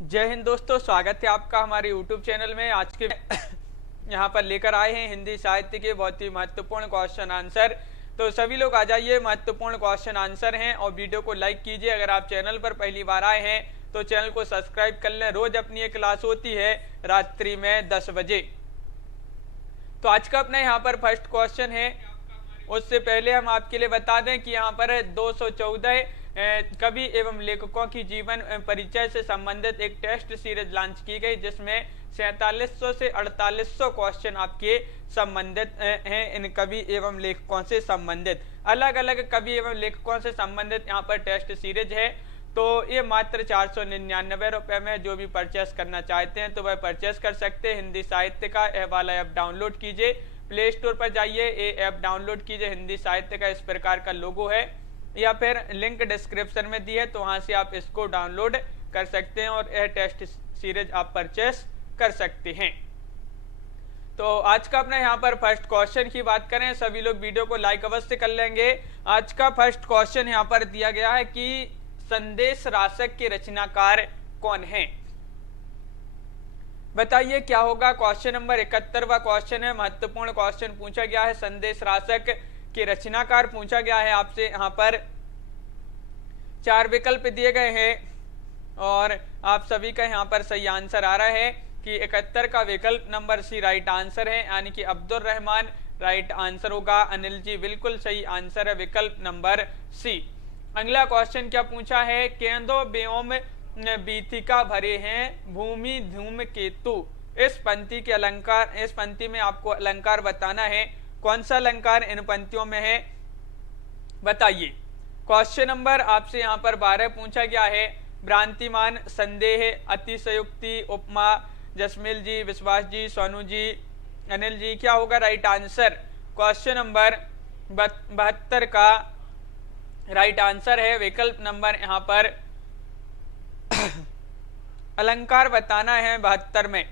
जय हिंद दोस्तों, स्वागत है आपका हमारे YouTube चैनल में। आज के यहाँ पर लेकर आए हैं हिंदी साहित्य के बहुत ही महत्वपूर्ण क्वेश्चन आंसर। तो सभी लोग आ जाइए, महत्वपूर्ण क्वेश्चन आंसर हैं और वीडियो को लाइक कीजिए। अगर आप चैनल पर पहली बार आए हैं तो चैनल को सब्सक्राइब कर लें। रोज अपनी एक क्लास होती है रात्रि में 10 बजे। तो आज का अपना यहाँ पर फर्स्ट क्वेश्चन है। उससे पहले हम आपके लिए बता दें कि यहाँ पर 214 कवि एवं लेखकों की जीवन परिचय से संबंधित एक टेस्ट सीरीज लॉन्च की गई, जिसमें 4700 से 4800 क्वेश्चन आपके संबंधित हैं इन कवि एवं लेखकों से संबंधित। अलग अलग कवि एवं लेखकों से संबंधित यहाँ पर टेस्ट सीरीज है। तो ये मात्र 499 रुपए में, जो भी परचेस करना चाहते हैं तो वह परचेस कर सकते हैं। हिंदी साहित्य का यह वाला ऐप डाउनलोड कीजिए, प्ले स्टोर पर जाइए, ये ऐप डाउनलोड कीजिए। हिंदी साहित्य का इस प्रकार का लोगो है, या फिर लिंक डिस्क्रिप्शन में दी है, तो वहां से आप इसको डाउनलोड कर सकते हैं और यह टेस्ट सीरीज आप परचेस कर सकते हैं। तो आज का अपने यहाँ पर फर्स्ट क्वेश्चन की बात करें, सभी लोग वीडियो को लाइक अवश्य कर लेंगे। आज का फर्स्ट क्वेश्चन यहाँ पर दिया गया है कि संदेश रासक के रचनाकार कौन हैं? बताइए क्या होगा। क्वेश्चन नंबर 71वां क्वेश्चन है, महत्वपूर्ण क्वेश्चन पूछा गया है। संदेश रासक के रचनाकार पूछा गया है आपसे। यहाँ पर 4 विकल्प दिए गए हैं और आप सभी का यहाँ पर सही आंसर आ रहा है कि 71 का विकल्प नंबर सी राइट आंसर है, यानी कि अब्दुल रहमान राइट आंसर होगा। अनिल जी बिल्कुल सही आंसर है, विकल्प नंबर सी। अगला क्वेश्चन क्या पूछा है? केंदो व्योम बीथिका भरे हैं भूमि धूम केतु। इस पंक्ति के अलंकार, इस पंक्ति में आपको अलंकार बताना है। कौन सा अलंकार इन पंक्तियों में है, बताइए। क्वेश्चन नंबर आपसे यहाँ पर 12 पूछा गया है। भ्रांतिमान, संदेह, अतिशयोक्ति, उपमा। जसमील जी, विश्वास जी, सोनू जी, अनिल जी, क्या होगा राइट आंसर? क्वेश्चन नंबर 72 का राइट आंसर है विकल्प नंबर यहाँ पर अलंकार बताना है 72 में,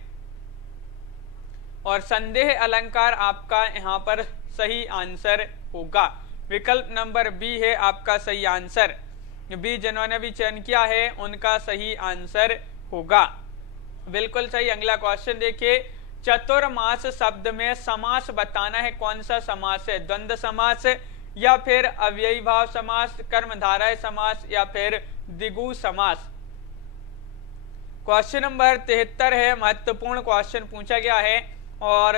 और संदेह अलंकार आपका यहाँ पर सही आंसर होगा। विकल्प नंबर बी है आपका सही आंसर। बी जिन्होंने भी चयन किया है उनका सही आंसर होगा, बिल्कुल सही। अगला क्वेश्चन देखिए, चतुर्मास शब्द में समास बताना है। कौन सा समास है? द्वंद्व समास, या फिर अव्ययी भाव समास, कर्मधारय समास, या फिर द्विगु समास। क्वेश्चन नंबर 73 है, महत्वपूर्ण क्वेश्चन पूछा गया है और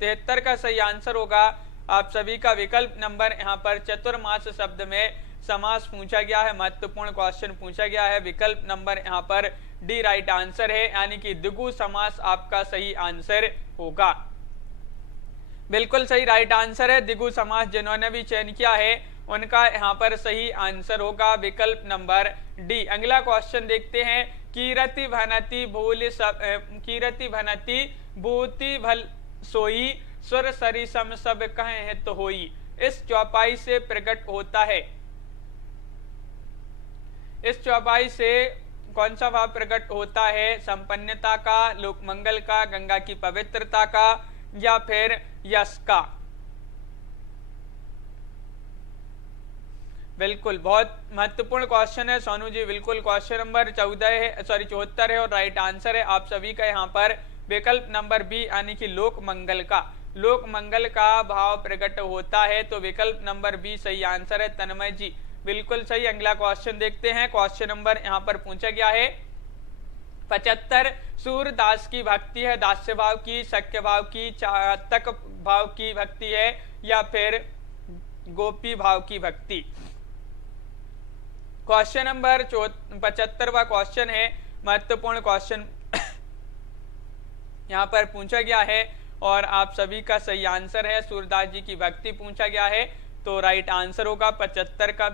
73 का सही आंसर होगा आप सभी का विकल्प नंबर यहाँ पर चतुर्मास शब्द में समास पूछा गया है, महत्वपूर्ण क्वेश्चन पूछा गया है। विकल्प नंबर यहाँ पर डी राइट आंसर है, यानी कि द्विगु समास आपका सही आंसर होगा, बिल्कुल सही राइट आंसर है। द्विगु समास जिन्होंने भी चयन किया है उनका यहाँ पर सही आंसर होगा, विकल्प नंबर डी। अगला क्वेश्चन देखते हैं, कीरति भनति भूल सब, कीरति भनति भूति भल सोई, सुर सरी सम सब कहें हित होई। इस चौपाई से प्रकट होता है, इस चौपाई से कौन सा भाव प्रकट होता है? संपन्नता का, लोक मंगल का, गंगा की पवित्रता का, या फिर यश का। बिल्कुल बहुत महत्वपूर्ण क्वेश्चन है सोनू जी, बिल्कुल क्वेश्चन नंबर 74 है और राइट आंसर है आप सभी का यहाँ पर विकल्प नंबर बी, यानी कि लोक मंगल का, लोक मंगल का भाव प्रकट होता है, तो विकल्प नंबर बी सही आंसर है। तन्मय जी बिल्कुल सही। अगला क्वेश्चन देखते हैं। क्वेश्चन नंबर यहाँ पर पूछा गया है 75 सूरदास की भक्ति है दास्य भाव की, सख्य भाव की, चातक भाव की भक्ति है, या फिर गोपी भाव की भक्ति। क्वेश्चन नंबर 75वां क्वेश्चन है, महत्वपूर्ण क्वेश्चन यहाँ पर पूछा गया है और आप सभी का सही आंसर है। सूरदास जी की भक्ति पूछा गया है, तो राइट आंसर होगा 75 का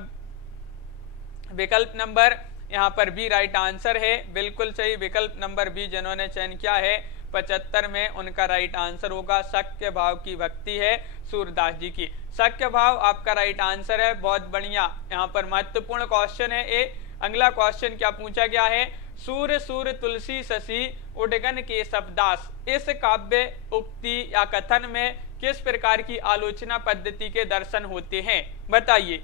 विकल्प नंबर यहाँ पर बी राइट आंसर है, बिल्कुल सही। विकल्प नंबर बी जिन्होंने चयन किया है 75 में उनका राइट आंसर होगा सख्य भाव की भक्ति है सूरदास जी की। सख्य भाव आपका राइट आंसर है, बहुत बढ़िया। यहाँ पर महत्वपूर्ण क्वेश्चन है ए। अगला क्वेश्चन क्या पूछा गया है? सूर सूर तुलसी शशि उडगन के शब्दास। इस काव्य उक्ति या कथन में किस प्रकार की आलोचना पद्धति के दर्शन होते हैं? बताइए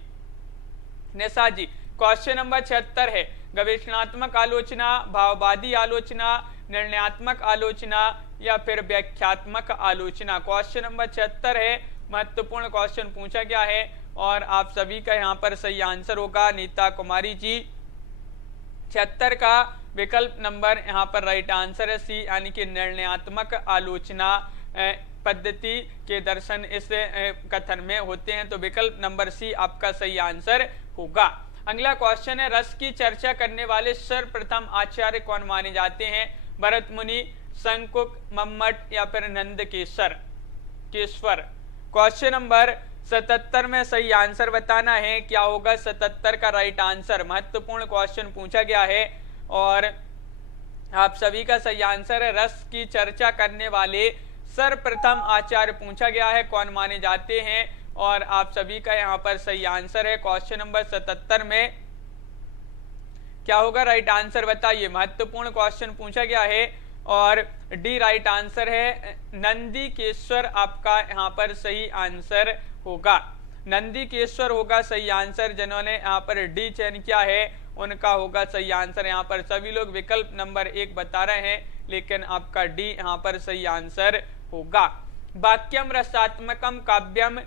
निशा जी। क्वेश्चन नंबर 76 है, गवेषणात्मक आलोचना, भाववादी आलोचना, निर्णयात्मक आलोचना या फिर व्याख्यात्मक आलोचना। क्वेश्चन नंबर 76 है, महत्वपूर्ण क्वेश्चन पूछा गया है और आप सभी का यहाँ पर सही आंसर होगा नीता कुमारी जी। 76 का विकल्प नंबर यहाँ पर राइट आंसर है सी, यानी कि निर्णयात्मक आलोचना पद्धति के दर्शन इस कथन में होते हैं। तो विकल्प नंबर सी आपका सही आंसर होगा। अगला क्वेश्चन है, रस की चर्चा करने वाले सर्वप्रथम आचार्य कौन माने जाते हैं? भरत मुनि, शंकुक, मम्मट या फिर नंदकेश्वर केश्वर। क्वेश्चन नंबर 77 में सही आंसर बताना है। क्या होगा 77 का राइट आंसर? महत्वपूर्ण क्वेश्चन पूछा गया है और आप सभी का सही आंसर है रस की चर्चा करने वाले सर्वप्रथम आचार्य पूछा गया है कौन माने जाते हैं और आप सभी का यहाँ पर सही आंसर है। क्वेश्चन नंबर 77 में क्या होगा राइट आंसर बताइए। महत्वपूर्ण क्वेश्चन पूछा गया है और डी राइट आंसर है, नंदीकेश्वर आपका यहाँ पर सही आंसर होगा। नंदीकेश्वर होगा सही आंसर। जिन्होंने यहाँ पर डी चयन किया है उनका होगा सही आंसर। यहाँ पर सभी लोग विकल्प नंबर 1 बता रहे हैं, लेकिन आपका डी यहाँ पर सही आंसर होगा। वाक्यम रसात्मकम काव्यम,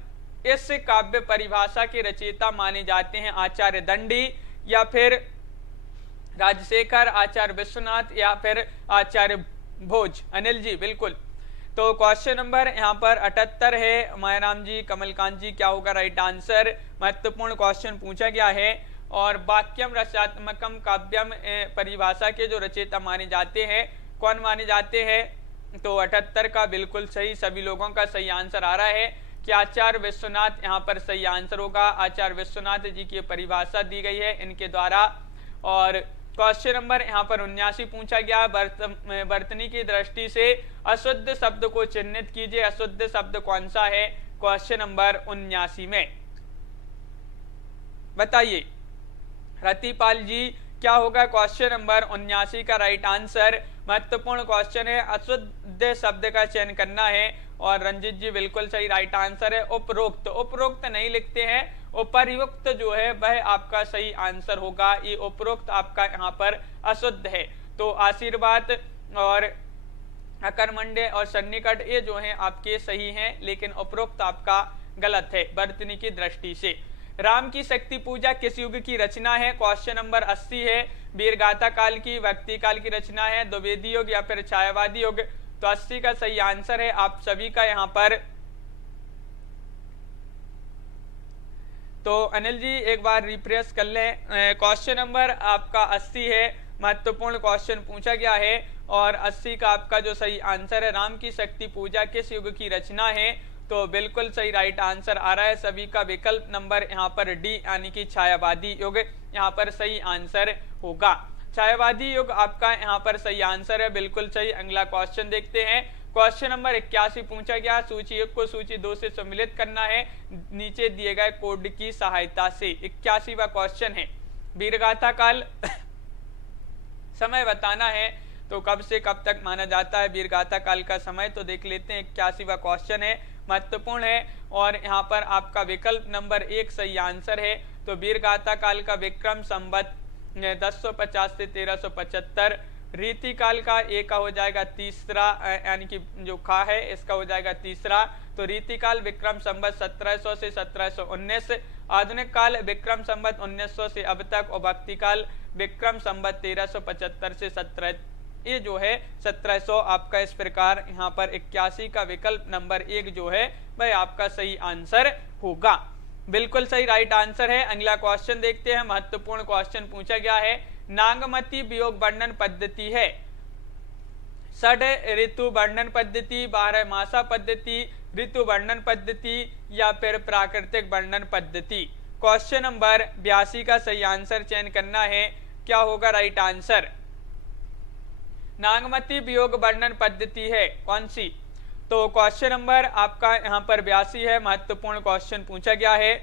इस काव्य परिभाषा के रचयिता माने जाते हैं आचार्य दंडी या फिर राजशेखर, आचार्य विश्वनाथ या फिर आचार्य भोज। अनिल जी बिल्कुल। तो क्वेश्चन नंबर यहाँ पर 78 है। मायाराम जी, कमलकांत जी, क्या होगा राइट आंसर? महत्वपूर्ण क्वेश्चन पूछा गया है और वाक्यम रसात्मकम काव्यम परिभाषा के जो रचयिता माने जाते हैं कौन माने जाते हैं? तो 78 का बिल्कुल सही, सभी लोगों का सही आंसर आ रहा है कि आचार्य विश्वनाथ यहाँ पर सही आंसर होगा। आचार्य विश्वनाथ जी की परिभाषा दी गई है इनके द्वारा। और क्वेश्चन नंबर यहाँ पर 79 पूछा गया, वर्तनी की दृष्टि से अशुद्ध शब्द को चिन्हित कीजिए। अशुद्ध शब्द कौन सा है क्वेश्चन नंबर 79 में? बताइए रतिपाल जी, क्या होगा क्वेश्चन नंबर 79 का राइट आंसर? महत्वपूर्ण क्वेश्चन है, अशुद्ध शब्द का चयन करना है और रंजित जी बिल्कुल सही राइट आंसर है। उपरोक्त, उपरोक्त नहीं लिखते हैं, उपर्युक्त जो है वह आपका सही आंसर होगा। ये उपरोक्त आपका यहाँ पर अशुद्ध है। तो आशीर्वाद और अकरमंडे और सन्निकट ये जो है आपके सही हैं, लेकिन उपरोक्त आपका गलत है वर्तनी की दृष्टि से। राम की शक्ति पूजा किस युग की रचना है? क्वेश्चन नंबर 80 है। वीरगाथा काल की, भक्ति काल की रचना है, द्विवेदी युग या फिर छायावादी युग। तो 80 का सही आंसर है आप सभी का यहाँ पर। तो अनिल जी एक बार रिफ्रेश कर लें। क्वेश्चन नंबर आपका 80 है, महत्वपूर्ण क्वेश्चन पूछा गया है और 80 का आपका जो सही आंसर है, राम की शक्ति पूजा किस युग की रचना है? तो बिल्कुल सही राइट आंसर आ रहा है सभी का। विकल्प नंबर यहाँ पर डी यानी कि छायावादी युग यहाँ पर सही आंसर होगा। छायावादी युग आपका यहाँ पर सही आंसर है, बिल्कुल सही। अगला क्वेश्चन देखते हैं। क्वेश्चन नंबर 81 पूछा गया, सूची 1 को सूची 2 से सम्मिलित करना है नीचे दिए गए कोड की सहायता से। 81वां क्वेश्चन है। वीरगाथा काल समय बताना है, तो कब से कब तक माना जाता है वीरगाथा काल का समय? तो देख लेते हैं। 81वां क्वेश्चन है, महत्वपूर्ण है और यहाँ पर आपका विकल्प नंबर 1 सही आंसर है। तो वीरगाथा काल का विक्रम संवत 1050 से 1375, रीति काल का ए का हो जाएगा तीसरा, यानी कि जो खा है इसका हो जाएगा तीसरा। तो रीति काल विक्रम संवत 1700 से 1719, आधुनिक काल विक्रम संवत 1900 से अब तक और भक्ति काल विक्रम संवत 1375 से 17, ये जो है 1700 आपका। इस प्रकार यहाँ पर 81 का विकल्प नंबर 1 जो है वह आपका सही आंसर होगा। बिल्कुल सही राइट आंसर है। अगला क्वेश्चन देखते हैं। महत्वपूर्ण क्वेश्चन पूछा गया है, नागमती वियोग वर्णन पद्धति है षड ऋतु वर्णन पद्धति, 12 मासा पद्धति, ऋतु वर्णन पद्धति या फिर प्राकृतिक वर्णन पद्धति। क्वेश्चन नंबर 82 का सही आंसर चयन करना है। क्या होगा राइट आंसर? नागमती वियोग वर्णन पद्धति है कौन सी? तो क्वेश्चन नंबर आपका यहाँ पर 82 है, महत्वपूर्ण क्वेश्चन पूछा गया है।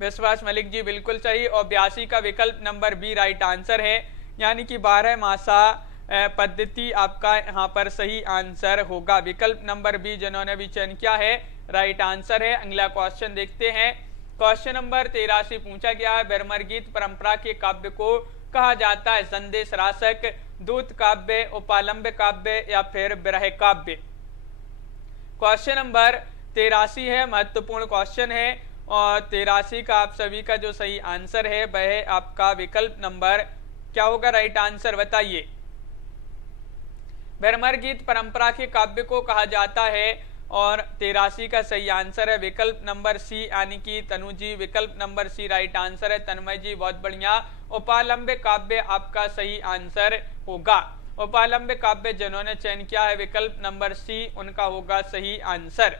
विश्वास मलिक जी बिल्कुल सही और 82 का विकल्प नंबर बी राइट आंसर है, यानी कि 12 मासा पद्धति आपका यहाँ पर सही आंसर होगा। विकल्प नंबर बी जिन्होंने भी चयन किया है राइट आंसर है। अगला क्वेश्चन देखते हैं। क्वेश्चन नंबर 83 पूछा गया है, भ्रमर गीत परंपरा के काव्य को कहा जाता है संदेश राशक, दूत काव्य, उपालंब काव्य या फिर विरह काव्य। क्वेश्चन नंबर 83 है, महत्वपूर्ण क्वेश्चन है और 83 का आप सभी का जो सही आंसर है वह है आपका विकल्प नंबर क्या होगा, राइट आंसर बताइए। भ्रमर गीत परंपरा के काव्य को कहा जाता है और 83 का सही आंसर है विकल्प नंबर सी यानी कि तनु जी, विकल्प नंबर सी राइट आंसर है। तन्मय जी बहुत बढ़िया। उपालंब काव्य आपका सही आंसर होगा। उपालंब काव्य जिन्होंने चयन किया है विकल्प नंबर सी, उनका होगा सही आंसर।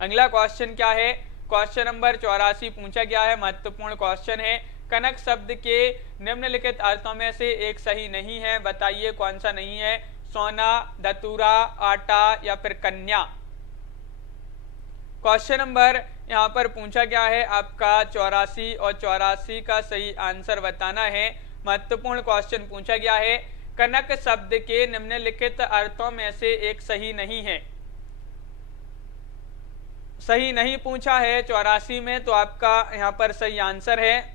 अगला क्वेश्चन क्या है, क्वेश्चन नंबर 84 पूछा गया है, महत्वपूर्ण क्वेश्चन है। कनक शब्द के निम्नलिखित अर्थों में से एक सही नहीं है, बताइए कौन सा नहीं है। सोना, धतूरा, आटा या फिर कन्या। क्वेश्चन नंबर यहाँ पर पूछा गया है आपका 84 और 84 का सही आंसर बताना है। महत्वपूर्ण क्वेश्चन पूछा गया है, कनक शब्द के निम्नलिखित अर्थों में से एक सही नहीं है। सही नहीं पूछा है 84 में, तो आपका यहाँ पर सही आंसर है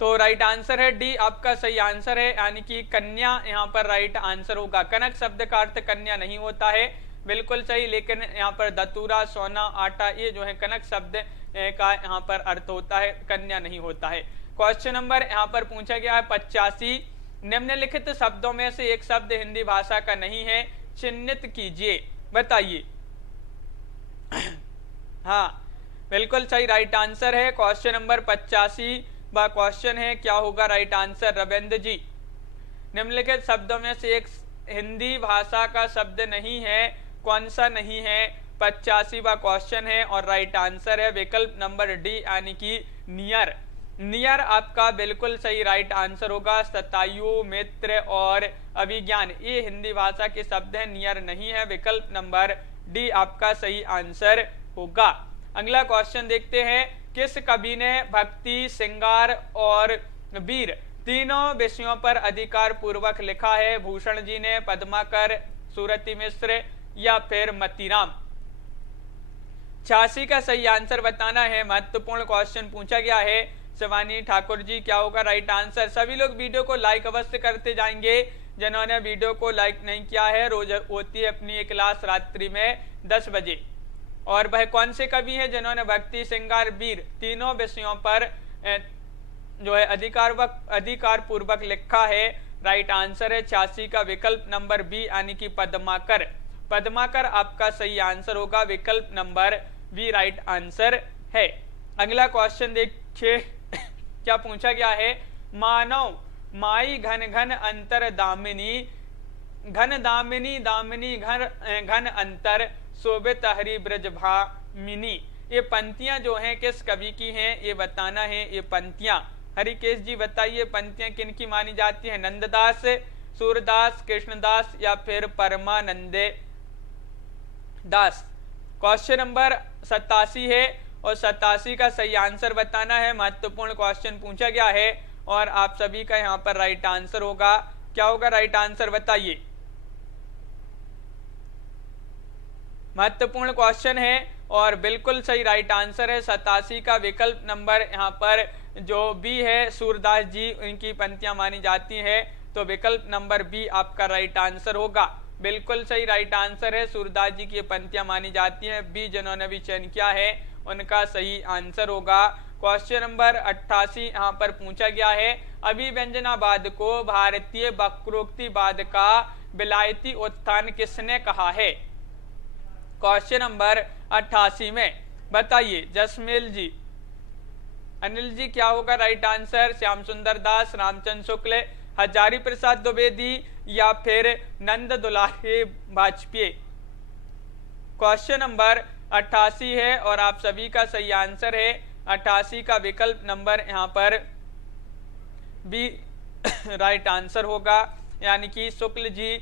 तो राइट आंसर है डी, आपका सही आंसर है, यानी कि कन्या यहाँ पर राइट आंसर होगा। कनक शब्द का अर्थ कन्या नहीं होता है, बिल्कुल सही, लेकिन यहाँ पर धतूरा, सोना, आटा ये जो है कनक शब्द का यहाँ पर अर्थ होता है, कन्या नहीं होता है। क्वेश्चन नंबर यहाँ पर पूछा गया है 85, निम्नलिखित शब्दों में से एक शब्द हिंदी भाषा का नहीं है, चिन्हित कीजिए, बताइए। हाँ बिल्कुल सही राइट आंसर है। क्वेश्चन नंबर 85 बा क्वेश्चन है, क्या होगा राइट आंसर रविंद्र जी। निम्नलिखित शब्दों में से एक हिंदी भाषा का शब्द नहीं है, कौन सा नहीं है, 85वां क्वेश्चन है और राइट आंसर है विकल्प नंबर डी यानी कि नियर। नियर आपका बिल्कुल सही राइट आंसर होगा। शतायु, मित्र और अभिज्ञान ये हिंदी भाषा के शब्द हैं, नियर नहीं है, विकल्प नंबर डी आपका सही आंसर होगा। अगला क्वेश्चन देखते हैं, किस कवि ने भक्ति, श्रृंगार और वीर तीनों विषयों पर अधिकार पूर्वक लिखा है। भूषण जी ने, पद्माकर, सूरती मिश्र या फिर मतीराम। 86 का सही आंसर बताना है। महत्वपूर्ण क्वेश्चन पूछा गया है। शिवानी ठाकुर जी क्या होगा राइट आंसर। सभी लोग वीडियो को लाइक अवश्य करते जाएंगे। जिन्होंने वीडियो को लाइक नहीं किया है, रोज होती है अपनी एक क्लास रात्रि में 10 बजे, और वह कौन से कवि है जिन्होंने भक्ति, श्रृंगार, वीर तीनों विषयों पर जो है अधिकार पूर्वक लिखा है। राइट आंसर है 86 का विकल्प नंबर बी यानी कि पद्माकर। पद्माकर आपका सही आंसर होगा, विकल्प नंबर बी राइट आंसर है। अगला क्वेश्चन देखिए क्या पूछा गया है। मानव माई घन घन अंतर दामिनी, घन दामिनी दामिनी घन अंतर शोभित हरि ब्रज भामिनी। ये पंक्तियां जो हैं किस कवि की हैं ये बताना है। ये पंक्तियां हरिकेश जी बताइए, पंक्तियां किनकी मानी जाती है। नंददास, सूरदास, कृष्णदास या फिर परमानंदे दास। क्वेश्चन नंबर 87 है और 87 का सही आंसर बताना है। महत्वपूर्ण क्वेश्चन पूछा गया है और आप सभी का यहाँ पर राइट आंसर होगा। क्या होगा राइट आंसर बताइए। महत्वपूर्ण क्वेश्चन है और बिल्कुल सही राइट आंसर है 87 का विकल्प नंबर यहाँ पर जो बी है, सूरदास जी इनकी पंक्तियां मानी जाती है, तो विकल्प नंबर बी आपका राइट आंसर होगा। बिल्कुल सही राइट आंसर है, सूरदास जी की पंक्तियां मानी जाती हैं। बी जिन्होंने भी चयन किया है उनका सही आंसर होगा। क्वेश्चन नंबर 88 यहाँ पर पूछा गया है। अभिव्यंजनावाद को भारतीय वक्रोक्तिवाद का विलायती उत्थान किसने कहा है। क्वेश्चन नंबर 88 में बताइए जसमेल जी, अनिल जी क्या होगा राइट आंसर। श्याम सुंदर दास, रामचंद्र शुक्ल, हजारी प्रसाद द्विवेदी या फिर नंद दुलारे वाजपेयी। क्वेश्चन नंबर 88 है और आप सभी का सही आंसर है 88 का विकल्प नंबर यहाँ पर बी राइट आंसर होगा, यानी कि शुक्ल जी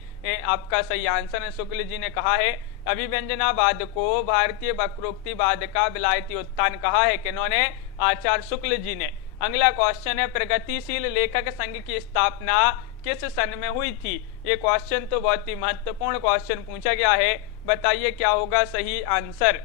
आपका सही आंसर है। शुक्ल जी ने कहा है अभिव्यंजनावाद को भारतीय वक्रोक्तिवाद का विलायती उत्थान कहा है। किन्होंने, आचार्य शुक्ल जी ने। अगला क्वेश्चन है प्रगतिशील लेखक संघ की स्थापना किस सन में हुई थी। ये क्वेश्चन तो बहुत ही महत्वपूर्ण क्वेश्चन पूछा गया है, बताइए क्या होगा सही आंसर।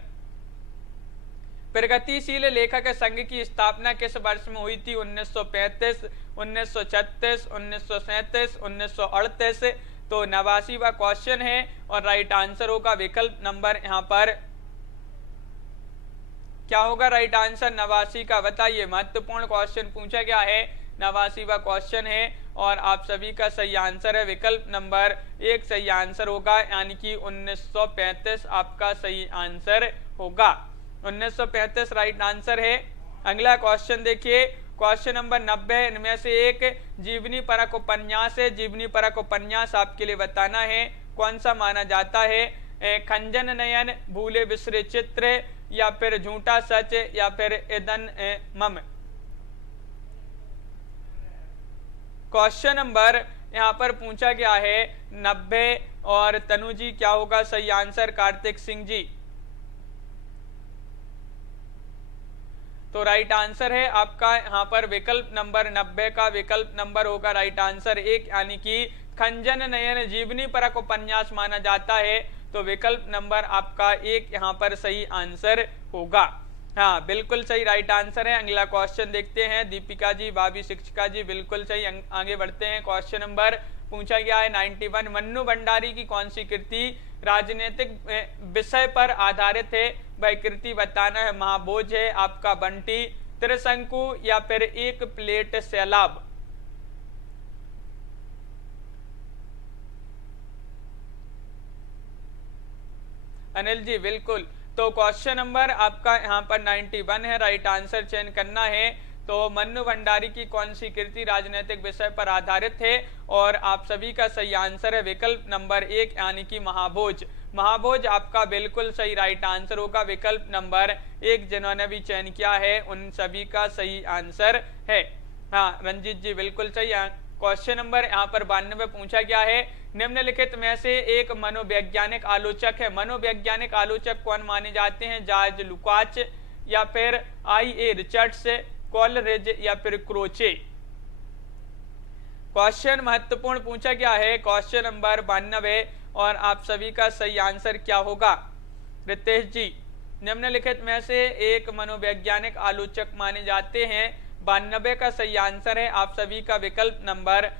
प्रगतिशील लेखक संघ की स्थापना किस वर्ष में हुई थी? 1935, 1936, 1937, 1938। तो 89वां क्वेश्चन है और राइट आंसर होगा विकल्प नंबर यहाँ पर क्या होगा राइट आंसर 89 का? बताइए, महत्वपूर्ण क्वेश्चन पूछा गया है, 89वां क्वेश्चन है और आप सभी का सही आंसर है विकल्प नंबर 1 सही आंसर होगा, यानी कि 1935 आपका सही आंसर होगा। 1935 राइट आंसर है। अगला क्वेश्चन देखिए, क्वेश्चन नंबर 90, इनमें से एक जीवनी परक उपन्यास है। जीवनी परक उपन्यास आपके लिए बताना है कौन सा माना जाता है? खंजन नयन, भूले बिसरे चित्र, या फिर झूठा सच, या फिर इदन मम। क्वेश्चन नंबर यहाँ पर पूछा गया है 90 और तनु जी क्या होगा सही आंसर? कार्तिक सिंह जी। तो राइट आंसर है आपका यहाँ पर विकल्प नंबर 90 का विकल्प नंबर होगा राइट आंसर 1, यानी कि खंजन नयन जीवनी परक उपन्यास माना जाता है। तो विकल्प नंबर आपका 1 यहाँ पर सही आंसर होगा। हाँ, बिल्कुल सही राइट आंसर है। अगला क्वेश्चन देखते हैं। दीपिका जी, भाभी शिक्षिका जी, बिल्कुल सही। आगे बढ़ते हैं। क्वेश्चन नंबर पूछा गया है 91, मन्नू भंडारी की कौन सी कृति राजनीतिक विषय पर आधारित है? वह कृति बताना है। महाभोज है आपका, बंटी, त्रिशंकु, या फिर एक प्लेट सैलाब। अनिल जी बिल्कुल। तो क्वेश्चन नंबर आपका यहाँ पर 91 है, राइट आंसर चयन करना है। तो मन्नू भंडारी की कौन सी कृति राजनीतिक विषय पर आधारित है? और आप सभी का सही आंसर है विकल्प नंबर 1, यानी कि महाभोज। महाभोज आपका बिल्कुल सही राइट आंसर होगा, विकल्प नंबर 1 जिन्होंने भी चयन किया है उन सभी का सही आंसर है। हाँ, रंजीत जी बिल्कुल सही। क्वेश्चन नंबर यहाँ पर 92 पूछा गया है, निम्नलिखित में से एक मनोवैज्ञानिक आलोचक है। मनोवैज्ञानिक आलोचक कौन माने जाते हैं? जॉर्ज लुकाच, या फिर I.A. रिचर्ड्स, कॉलरिज, या फिर क्रोचे। क्वेश्चन महत्वपूर्ण पूछा गया है, क्वेश्चन नंबर 92 और आप सभी का सही आंसर क्या होगा? रितेश जी, निम्नलिखित में से एक मनोवैज्ञानिक आलोचक माने जाते हैं। 92 का सही आंसर है आप सभी का विकल्प नंबर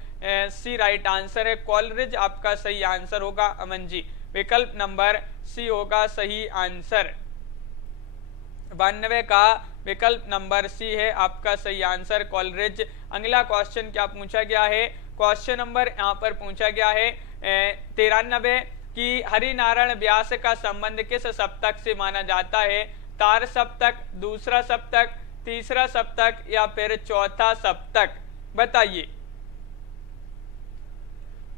सी राइट आंसर है। कॉलरिज आपका सही आंसर होगा। अमन जी, विकल्प नंबर सी होगा सही आंसर। 92 का विकल्प नंबर सी है आपका सही आंसर, कॉलरिज। अगला क्वेश्चन क्या पूछा गया है? क्वेश्चन नंबर यहाँ पर पूछा गया है 93 कि हरिनारायण व्यास का संबंध किस सप्तक से माना जाता है? तार सप्तक, दूसरा सप्तक, तीसरा सप्तक, या फिर चौथा सप्तक? बताइए।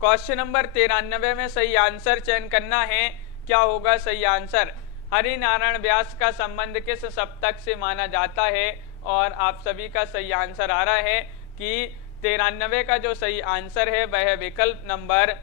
क्वेश्चन नंबर 93 में सही आंसर चयन करना है। क्या होगा सही आंसर? हरिनारायण व्यास का संबंध किस सप्तक से माना जाता है? और आप सभी का सही आंसर आ रहा है कि 93 का जो सही आंसर है वह विकल्प नंबर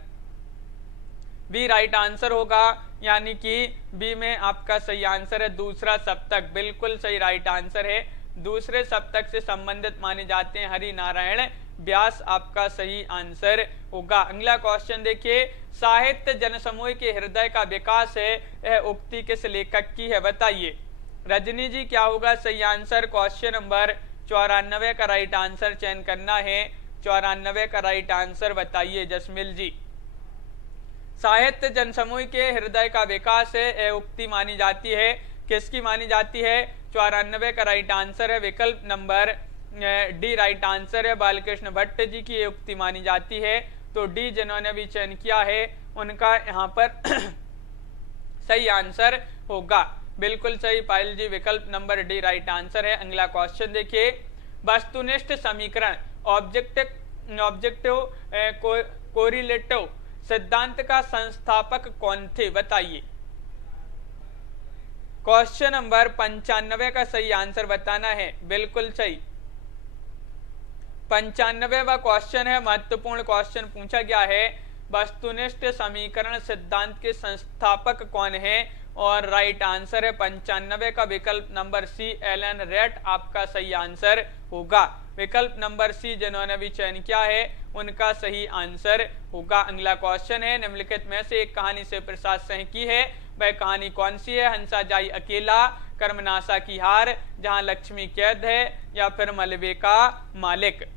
बी राइट आंसर होगा, यानी कि बी में आपका सही आंसर है दूसरा सप्तक। बिल्कुल सही राइट आंसर है, दूसरे सप्तक से संबंधित माने जाते हैं हरिनारायण व्यास, आपका सही आंसर होगा। अगला क्वेश्चन देखिए, साहित्य जनसमूह के हृदय का विकास है, यह उक्ति किस लेखक की है? बताइए। रजनी जी क्या होगा सही आंसर? क्वेश्चन नंबर 94 का राइट आंसर चयन करना है। 94 का राइट आंसर बताइए जसमिल जी। साहित्य जनसमूह के हृदय का विकास है, यह उक्ति मानी जाती है, किसकी मानी जाती है? 94 का राइट आंसर है विकल्प नंबर डी राइट आंसर है, बालकृष्ण भट्ट जी की उक्ति मानी जाती है। तो डी जिन्होंने भी चयन किया है उनका यहाँ पर सही आंसर होगा। बिल्कुल सही पायल जी, विकल्प नंबर डी राइट आंसर है। अगला क्वेश्चन देखिए, वस्तुनिष्ठ समीकरण ऑब्जेक्टिव कोरिलेटिव सिद्धांत का संस्थापक कौन थे? बताइए। क्वेश्चन नंबर 95 का सही आंसर बताना है। बिल्कुल सही, 95वां क्वेश्चन है, महत्वपूर्ण क्वेश्चन पूछा गया है, वस्तुनिष्ठ समीकरण सिद्धांत के संस्थापक कौन है? और राइट आंसर है 95 का विकल्प नंबर सी, एलन रेट आपका सही आंसर होगा। विकल्प नंबर सी जिन्होंने भी चयन किया है उनका सही आंसर होगा। अगला क्वेश्चन है, निम्नलिखित में से एक कहानी से प्रसाद सिंह की है, वह कहानी कौन सी है? हंसा जाई अकेला, कर्मनाशा की हार, जहां लक्ष्मी कैद है, या फिर मलबे का मालिक।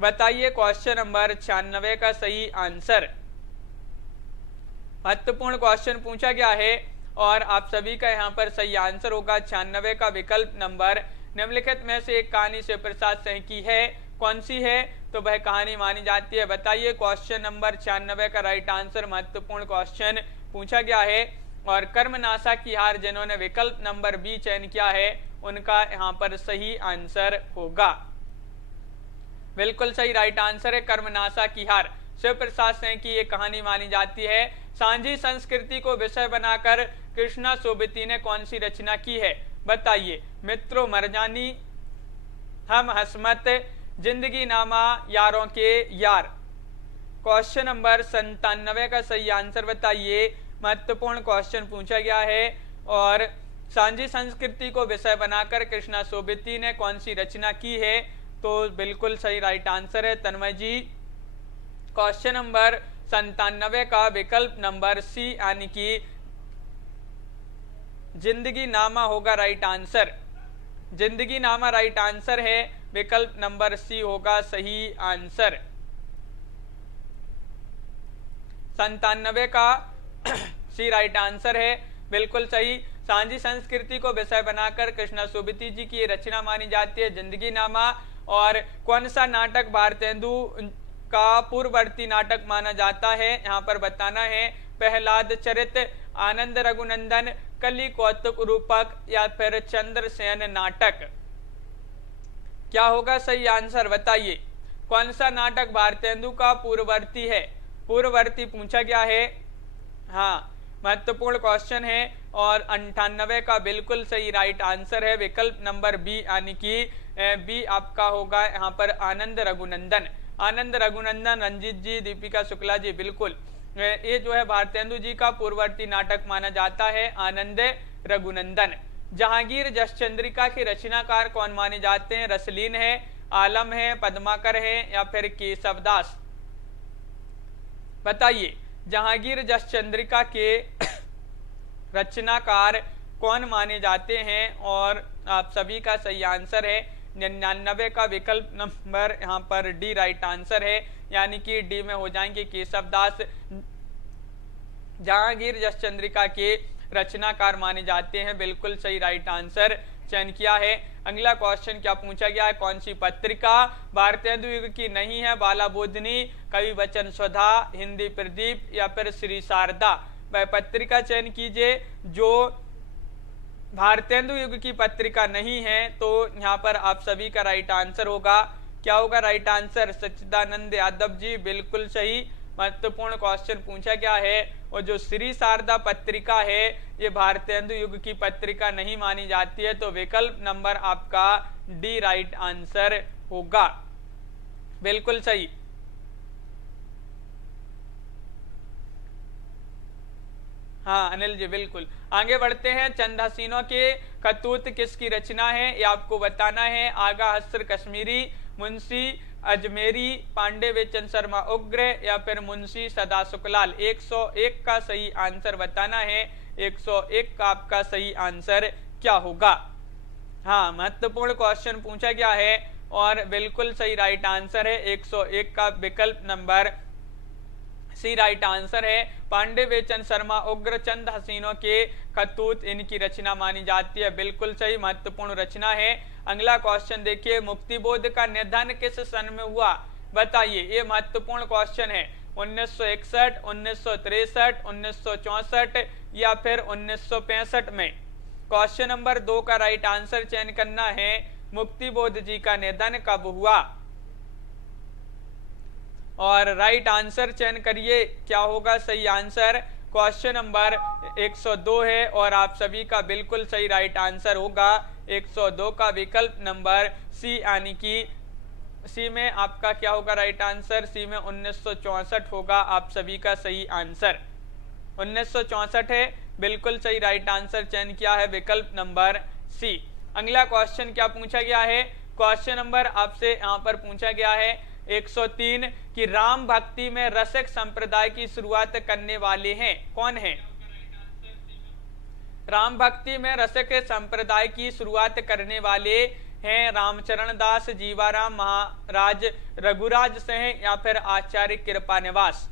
बताइए क्वेश्चन नंबर 96 का सही आंसर। महत्वपूर्ण क्वेश्चन पूछा गया है और आप सभी का यहाँ पर सही आंसर होगा 96 का विकल्प नंबर। निम्नलिखित में से एक कहानी शिव प्रसाद सिंह की है, कौन सी है? तो वह कहानी मानी जाती है। बताइए क्वेश्चन नंबर 96 का राइट आंसर। महत्वपूर्ण क्वेश्चन पूछा गया है और कर्मनाशा की हार जिन्होंने विकल्प नंबर बी चयन किया है उनका यहाँ पर सही आंसर होगा। बिल्कुल सही राइट आंसर है कर्मनाशा की हार। शिव प्रसाद सिंह की ये कहानी मानी जाती है। सांझी संस्कृति को विषय बनाकर कृष्णा सोबती ने कौन सी रचना की है? बताइए। मित्रों मरजानी, हम हसमत, जिंदगी नामा, यारों के यार। क्वेश्चन नंबर 97 का सही आंसर बताइए। महत्वपूर्ण क्वेश्चन पूछा गया है और सांझी संस्कृति को विषय बनाकर कृष्णा सोबती ने कौन सी रचना की है? तो बिल्कुल सही राइट आंसर है तन्मय जी। क्वेश्चन नंबर 97 का विकल्प नंबर सी यानी कि जिंदगी नामा होगा राइट आंसर। जिंदगी नामा राइट आंसर है, विकल्प नंबर सी होगा सही आंसर। 97 का सी राइट आंसर है, बिल्कुल सही। सांझी संस्कृति को विषय बनाकर कृष्णा सोबती जी की रचना मानी जाती है जिंदगी नामा। और कौन सा नाटक भारतेंदु का पूर्ववर्ती नाटक माना जाता है? यहाँ पर बताना है। प्रहलाद चरित, आनंद रघुनंदन, कली कौतुक रूपक, या फिर चंद्रसेन नाटक। क्या होगा सही आंसर बताइए। कौन सा नाटक भारतेंदु का पूर्ववर्ती है? पूर्ववर्ती पूछा गया है। हाँ, महत्वपूर्ण क्वेश्चन है और 98 का बिल्कुल सही राइट आंसर है, विकल्प नंबर बी यानी कि बी आपका होगा यहाँ पर आनंद रघुनंदन। आनंद रघुनंदन, रंजीत जी, दीपिका शुक्ला जी, बिल्कुल ये जो है भारतेंदु जी का पूर्ववर्ती नाटक माना जाता है आनंद रघुनंदन। जहांगीर जसचंद्रिका के रचनाकार कौन माने जाते हैं? रसलीन है, आलम है, पद्माकर है, या फिर केशवदास। बताइए जहांगीर जसचंद्रिका के रचनाकार कौन माने जाते हैं? और आप सभी का सही आंसर है 99 का विकल्प नंबर यहाँ पर डी राइट आंसर है, यानी कि डी में हो जाएंगे केशवदास। जहांगीर जसचंद्रिका के रचनाकार माने जाते हैं, बिल्कुल सही राइट आंसर चयन किया है। अगला क्वेश्चन क्या पूछा गया है? कौन सी पत्रिका भारतेंदु युग की नहीं है? बाला बोधनी, कवि वचन सुधा, हिंदी प्रदीप, या फिर श्री शारदा। वह पत्रिका चयन कीजिए जो भारतेंदु युग की पत्रिका नहीं है। तो यहाँ पर आप सभी का राइट आंसर होगा, क्या होगा राइट आंसर? सच्चिदानंद यादव जी, बिल्कुल सही। महत्वपूर्ण क्वेश्चन पूछा गया है और जो श्री शारदा पत्रिका है ये भारतेंदु युग की पत्रिका नहीं मानी जाती है, तो विकल्प नंबर आपका डी राइट आंसर होगा, बिल्कुल सही। हाँ अनिल जी, बिल्कुल। आगे बढ़ते हैं। चंद हसीनों के खतूत किसकी रचना है? ये आपको बताना है। आगा हस्र कश्मीरी, मुंशी अजमेरी, पांडे बेचन शर्मा उग्र, या फिर मुंशी सदा सुखलाल। 101 का सही आंसर बताना है। 101 का आपका सही आंसर क्या होगा? हाँ, महत्वपूर्ण क्वेश्चन पूछा गया है और बिल्कुल सही राइट आंसर है। 101 का विकल्प नंबर सी राइट आंसर है। पांडे बेचन शर्मा उग्र चंद हसीनों के खतूत इनकी रचना मानी जाती है, बिल्कुल सही, महत्वपूर्ण रचना है। अगला क्वेश्चन देखिए, मुक्तिबोध का निधन किस सन में हुआ? बताइए, ये महत्वपूर्ण क्वेश्चन है। 1961, 1963, 1964 या फिर 1965 में। क्वेश्चन नंबर 2 का राइट आंसर चयन करना है। मुक्तिबोध जी का निधन कब हुआ? और राइट आंसर चयन करिए, क्या होगा सही आंसर? क्वेश्चन नंबर 102 है और आप सभी का बिल्कुल सही राइट आंसर होगा 102 का विकल्प नंबर सी, यानी कि सी में आपका क्या होगा राइट आंसर? सी में 1964 होगा आप सभी का सही आंसर। 1964 है, बिल्कुल सही राइट आंसर चयन किया है विकल्प नंबर सी। अगला क्वेश्चन क्या पूछा गया है? क्वेश्चन नंबर आपसे यहाँ पर पूछा गया है 103 कि राम भक्ति में रसिक संप्रदाय की शुरुआत करने वाले हैं कौन है? राम भक्ति में रसिक संप्रदाय की शुरुआत करने वाले हैं रामचरण दास, जीवाराम महाराज, रघुराज सिंह या फिर आचार्य कृपा निवास।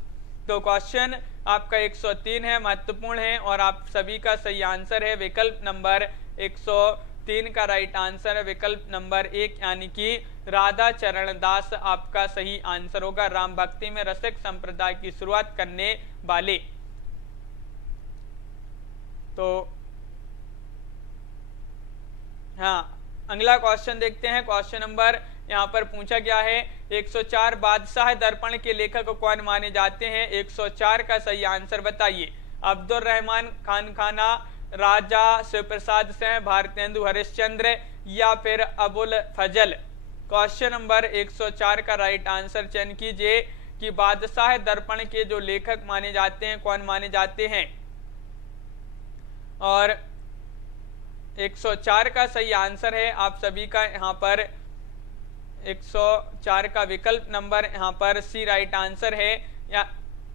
तो क्वेश्चन आपका 103 है, महत्वपूर्ण है और आप सभी का सही आंसर है विकल्प नंबर 103 का राइट आंसर है विकल्प नंबर 1 यानी कि राधा चरण दास आपका सही आंसर होगा। राम भक्ति में रसिक संप्रदाय की शुरुआत करने वाले। तो हाँ, अगला क्वेश्चन देखते हैं। क्वेश्चन नंबर यहाँ पर पूछा गया है 104 बादशाह दर्पण के लेखक कौन माने जाते हैं? 104 का सही आंसर बताइए। अब्दुल रहमान खानखाना, राजा शिवप्रसाद सिंह, भारतेंदु हरिश्चंद्र या फिर अबुल फजल। क्वेश्चन नंबर 104 का राइट आंसर चयन कीजिए कि बादशाह दर्पण के जो लेखक माने जाते हैं कौन माने जाते हैं। और 104 का सही आंसर है आप सभी का यहाँ पर 104 का विकल्प नंबर यहाँ पर सी राइट आंसर है,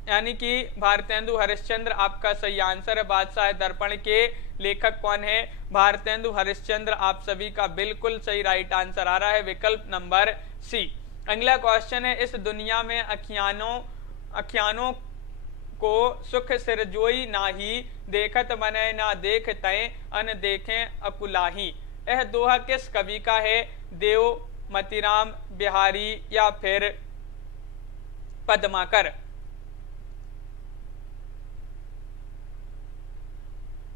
यानी कि भारतेंदु हरिश्चंद्र आपका सही आंसर है। बादशाह दर्पण के लेखक कौन है? भारतेंदु हरिश्चंद्र आप सभी का बिल्कुल सही राइट आंसर आ रहा है विकल्प नंबर सी। अगला क्वेश्चन है, इस दुनिया में अखियानों को सुख सिरजोई नाही, देखत मनै ना देख तय अन देखें अकुलाही। यह दोहा किस कवि का है? देव, मतीराम, बिहारी या फिर पद्माकर।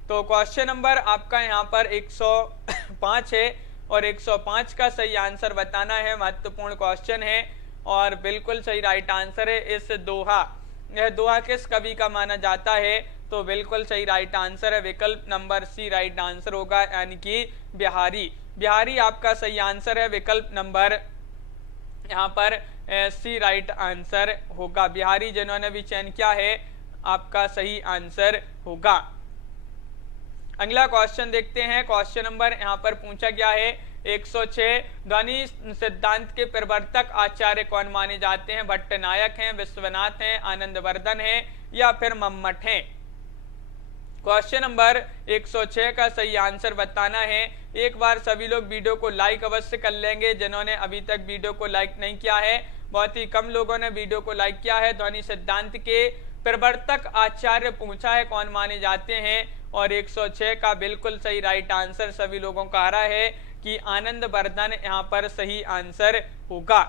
तो क्वेश्चन नंबर आपका यहाँ पर 105 है और 105 का सही आंसर बताना है। महत्वपूर्ण क्वेश्चन है और बिल्कुल सही राइट आंसर है इस दोहा। यह दोहा किस कवि का माना जाता है? तो बिल्कुल सही राइट आंसर है विकल्प नंबर सी राइट आंसर होगा, यानी कि बिहारी। बिहारी आपका सही आंसर है विकल्प नंबर यहाँ पर सी राइट आंसर होगा। बिहारी जिन्होंने भी चयन किया है आपका सही आंसर होगा। अगला क्वेश्चन देखते हैं। क्वेश्चन नंबर यहाँ पर पूछा गया है 106 ध्वनि सिद्धांत के प्रवर्तक आचार्य कौन माने जाते हैं? भट्टनायक हैं, विश्वनाथ हैं, आनंदवर्धन हैं या फिर मम्मट हैं। क्वेश्चन नंबर 106 का सही आंसर बताना है। एक बार सभी लोग वीडियो को लाइक अवश्य कर लेंगे जिन्होंने अभी तक वीडियो को लाइक नहीं किया है। बहुत ही कम लोगों ने वीडियो को लाइक किया है। ध्वनि सिद्धांत के प्रवर्तक आचार्य पूछा है कौन माने जाते हैं और 106 का बिल्कुल सही राइट आंसर सभी लोगों का आ रहा है कि आनंदवर्धन यहाँ पर सही आंसर होगा।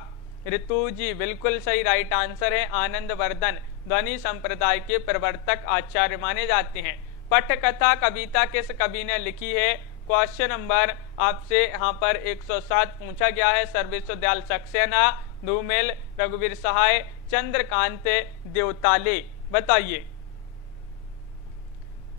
ऋतु जी बिल्कुल सही राइट आंसर है, आनंदवर्धन ध्वनि संप्रदाय के प्रवर्तक आचार्य माने जाते हैं। पटकथा कविता किस कवि ने लिखी है? क्वेश्चन नंबर आपसे यहाँ पर 107 पूछा गया है। सर्वविश्वदयाल सक्सेना, धूमेल, रघुवीर सहाय, चंद्रकांत देवताले। बताइए।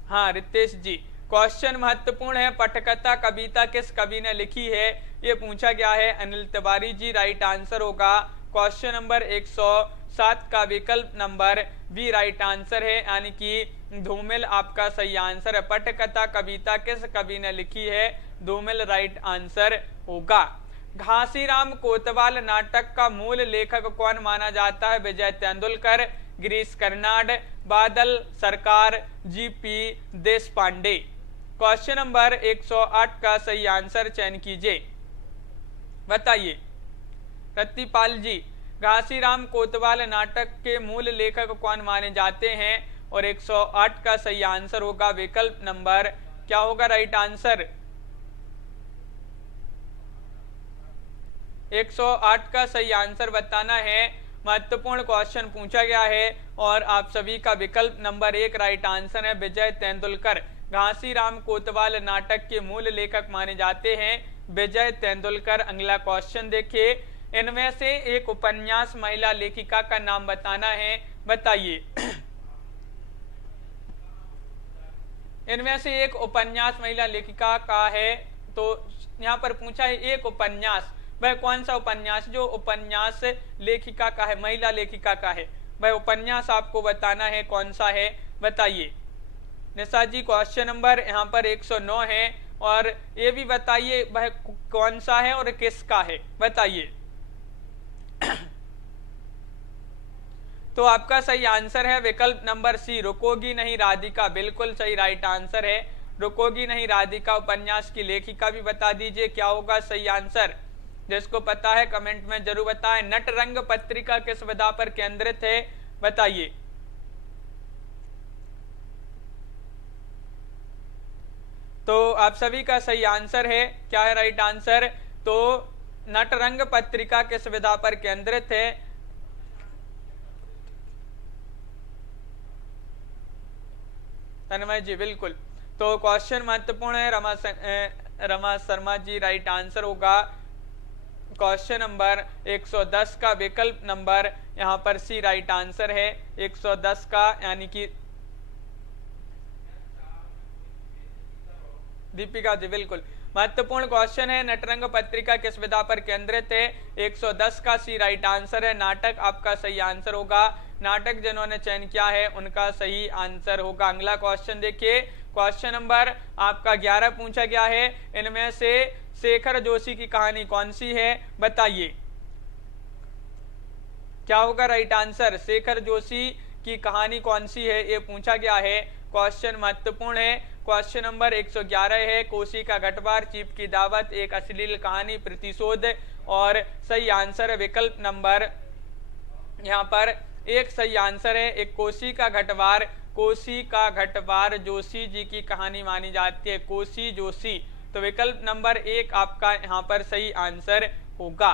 हाँ रितेश जी, क्वेश्चन महत्वपूर्ण है। पटकथा कविता किस कवि ने लिखी है ये पूछा गया है। अनिल तिवारी जी राइट आंसर होगा। क्वेश्चन नंबर 107 का विकल्प नंबर बी राइट आंसर है, यानी कि धूमिल आपका सही आंसर है। पटकथा कविता किस कवि ने लिखी है? धूमिल राइट आंसर होगा। घासीराम कोतवाल नाटक का मूल लेखक कौन माना जाता है? विजय तेंदुलकर, गिरीश कर्नाड, बादल सरकार, जीपी देशपांडे। क्वेश्चन नंबर 108 का सही आंसर चयन कीजिए। बताइए। रत्तीपाल जी, घासीराम कोतवाल नाटक के मूल लेखक कौन माने जाते हैं? और 108 का सही आंसर होगा विकल्प नंबर क्या होगा राइट आंसर? 108 का सही आंसर बताना है। महत्वपूर्ण क्वेश्चन पूछा गया है और आप सभी का विकल्प नंबर 1 राइट आंसर है। विजय तेंदुलकर घासीराम कोतवाल नाटक के मूल लेखक माने जाते हैं विजय तेंदुलकर। अगला क्वेश्चन देखिए। इनमें से एक उपन्यास महिला लेखिका का नाम बताना है। बताइए। इनमें से एक उपन्यास महिला लेखिका का है, तो यहाँ पर पूछा है एक उपन्यास, वह कौन सा उपन्यास जो उपन्यास लेखिका का है, महिला लेखिका का है, वह उपन्यास आपको बताना है कौन सा है। बताइए। निशा जी, क्वेश्चन नंबर यहाँ पर 109 है और ये भी बताइए वह कौन सा है और किसका है। बताइए। तो आपका सही आंसर है विकल्प नंबर सी, रुकोगी नहीं राधिका। बिल्कुल सही राइट आंसर है। रुकोगी नहीं राधिका उपन्यास की लेखिका भी बता दीजिए क्या होगा सही आंसर। जिसको पता है कमेंट में जरूर बताएं। नटरंग पत्रिका किस विधा पर केंद्रित है, बताइए। तो आप सभी का सही आंसर है, क्या है राइट आंसर? तो नटरंग पत्रिका किस विधा पर केंद्रित है? तन्मय जी बिल्कुल। तो क्वेश्चन महत्वपूर्ण है। रमा शर्मा जी राइट आंसर होगा क्वेश्चन नंबर 110 का विकल्प नंबर यहाँ पर सी राइट आंसर है। 110 का यानी कि दीपिका जी बिल्कुल महत्वपूर्ण क्वेश्चन है। नटरंग पत्रिका किस विधा पर केंद्रित है? 110 का सी राइट आंसर है। नाटक आपका सही आंसर होगा। नाटक जिन्होंने चयन किया है उनका सही आंसर होगा। अगला क्वेश्चन देखिए, क्वेश्चन नंबर आपका 11 पूछा गया है। इनमें से शेखर जोशी की कहानी कौन सी है, बताइए। क्या होगा राइट आंसर? शेखर जोशी की कहानी कौन सी है, ये पूछा गया है। क्वेश्चन महत्वपूर्ण है। क्वेश्चन नंबर 111 है। कोसी का गठवार, चीफ की दावत, एक अश्लील कहानी, प्रतिशोध। और सही आंसर विकल्प नंबर यहाँ पर एक सही आंसर है। एक कोसी का घटवार, कोसी का घटवार जोशी जी की कहानी मानी जाती है, कोसी जोशी। तो विकल्प नंबर 1 आपका यहाँ पर सही आंसर होगा।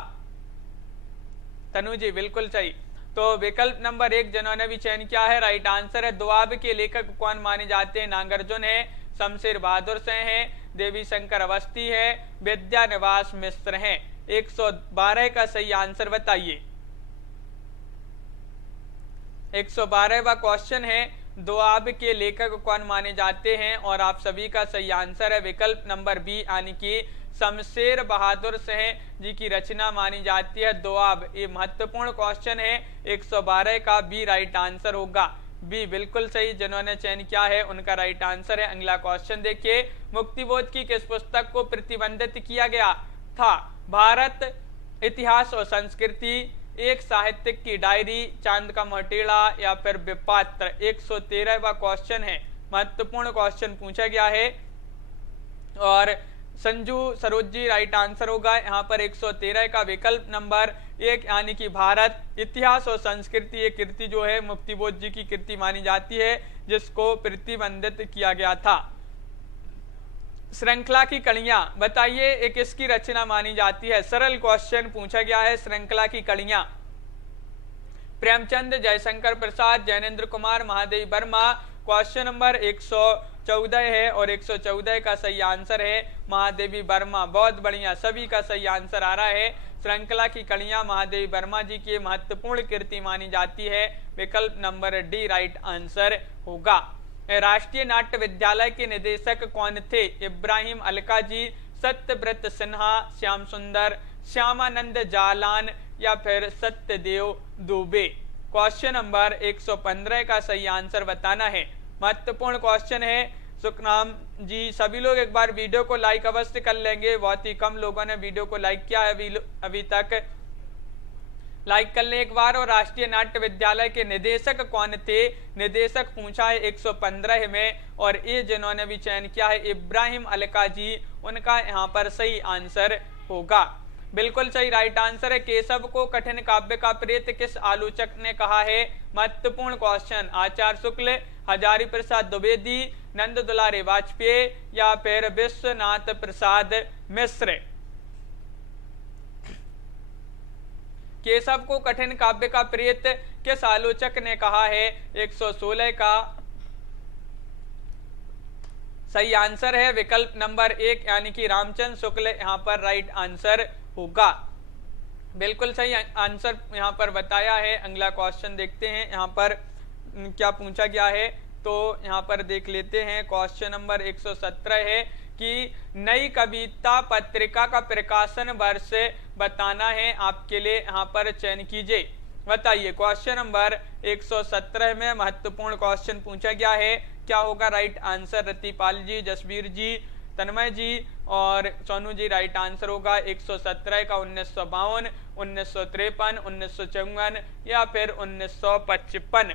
तनु जी बिल्कुल सही। तो विकल्प नंबर 1 जिन्होंने भी चयन किया है राइट आंसर है। दुआब के लेखक कौन माने जाते हैं? नागार्जुन है, शमशेर बहादुर से हैं, देवी शंकर अवस्थी है, विद्यानिवास मिश्र हैं। 112 का सही आंसर बताइए। 112वां क्वेश्चन है, दुआब के लेखक कौन माने जाते हैं? और आप सभी का सही आंसर है विकल्प नंबर बी यानी कि शमशेर बहादुर सिंह जी की रचना मानी जाती है दुआब। ये महत्वपूर्ण क्वेश्चन है। 112 का बी राइट आंसर होगा। बी बिल्कुल सही, जिन्होंने चयन किया है उनका राइट आंसर है। अगला क्वेश्चन देखिए, मुक्तिबोध की किस पुस्तक को प्रतिबंधित किया गया था? भारत, इतिहास और संस्कृति, एक साहित्यिक की डायरी, चांद का मटेड़ा या फिर विपात्र। 113वां क्वेश्चन है, महत्वपूर्ण क्वेश्चन पूछा गया है। और संजू सरोज जी राइट आंसर होगा यहाँ पर 113 का विकल्प नंबर 1 यानी कि भारत, इतिहास और संस्कृति। ये कृति जो है मुक्तिबोध जी की कृति मानी जाती है जिसको प्रतिबंधित किया गया था। श्रृंखला की कड़ियां बताइए, एक किसकी रचना मानी जाती है? सरल क्वेश्चन पूछा गया है। श्रृंखला की कड़ियां प्रेमचंद, जयशंकर प्रसाद, जैनेन्द्र कुमार, महादेवी वर्मा। क्वेश्चन नंबर 114 है और 114 का सही आंसर है महादेवी वर्मा। बहुत बढ़िया, सभी का सही आंसर आ रहा है। श्रृंखला की कड़ियां महादेवी वर्मा जी की महत्वपूर्ण कृति मानी जाती है। विकल्प नंबर डी राइट आंसर होगा। राष्ट्रीय नाट्य विद्यालय के निदेशक कौन थे? इब्राहिम अलका जी, सत्यव्रत सिन्हा, श्याम सुंदर, श्यामानंद जालान या फिर सत्यदेव दुबे। क्वेश्चन नंबर 115 का सही आंसर बताना है। महत्वपूर्ण क्वेश्चन है। सुखनाम जी सभी लोग एक बार वीडियो को लाइक अवश्य कर लेंगे। बहुत ही कम लोगों ने वीडियो को लाइक किया है अभी तक। लाइक कर ले एक बार। और राष्ट्रीय नाट्य विद्यालय के निदेशक कौन थे? निदेशक पूछा है 115 में और ये जिन्होंने भी चयन किया है इब्राहिम अलका जी, उनका यहाँ पर सही आंसर होगा। बिल्कुल सही राइट आंसर है। केशव को कठिन काव्य का प्रेत किस आलोचक ने कहा है? महत्वपूर्ण क्वेश्चन। आचार्य शुक्ल, हजारी प्रसाद द्विवेदी, नंद दुलारे वाजपेयी या फिर विश्वनाथ प्रसाद मिश्र। केशव को कठिन काव्य का प्रेत किस आलोचक ने कहा है? 116 का सही आंसर है विकल्प नंबर 1 यानी कि रामचंद्र शुक्ल यहाँ पर राइट आंसर होगा। बिल्कुल सही आंसर यहाँ पर बताया है। अगला क्वेश्चन देखते हैं यहाँ पर क्या पूछा गया है, तो यहाँ पर देख लेते हैं। क्वेश्चन नंबर 117 है कि नई कविता पत्रिका का प्रकाशन वर्ष बताना है। आपके लिए यहाँ पर चयन कीजिए, बताइए। क्वेश्चन नंबर 117 में महत्वपूर्ण क्वेश्चन पूछा गया है। क्या होगा राइट आंसर? रतिपाल जी, जसवीर जी, तन्मय जी और सोनू जी राइट आंसर होगा। 117 का 1952, 1953, 1954 या फिर 1955।